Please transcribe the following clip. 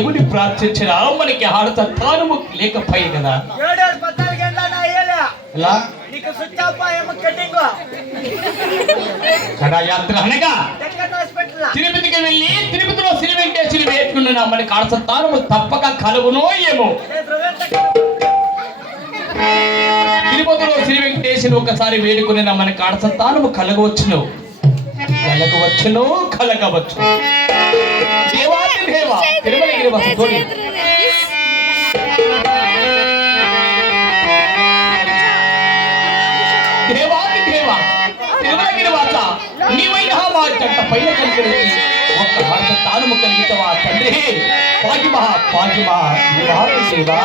దేవుని ప్రార్థించిన మనకి ఆడత తాను లేకపోయి కదా ఎలా కడాయాత్ర అనగా తిరుపతికి వెళ్ళి తిరుపతిలో శ్రీ వెంకటేశ్వరి వేసుకున్న మనకి ఆడత తాను తప్పక కలుగునో ఏమో. తిరుపతిలో శ్రీ వెంకటేశ్వరి ఒకసారి వేడుకుని మన కాడసత్తానము కలగవచ్చును కలగవచ్చు. దేవాది దేవ తిరుమలగిరి వసతోని దేవాది దేవ తిరుమలగిరి వాస నీవైనా మా జంట పైన కలిగి ఒక్క కాడసత్తానము కలిగితవా తండ్రి. పాగిమా పాగిమా దేవా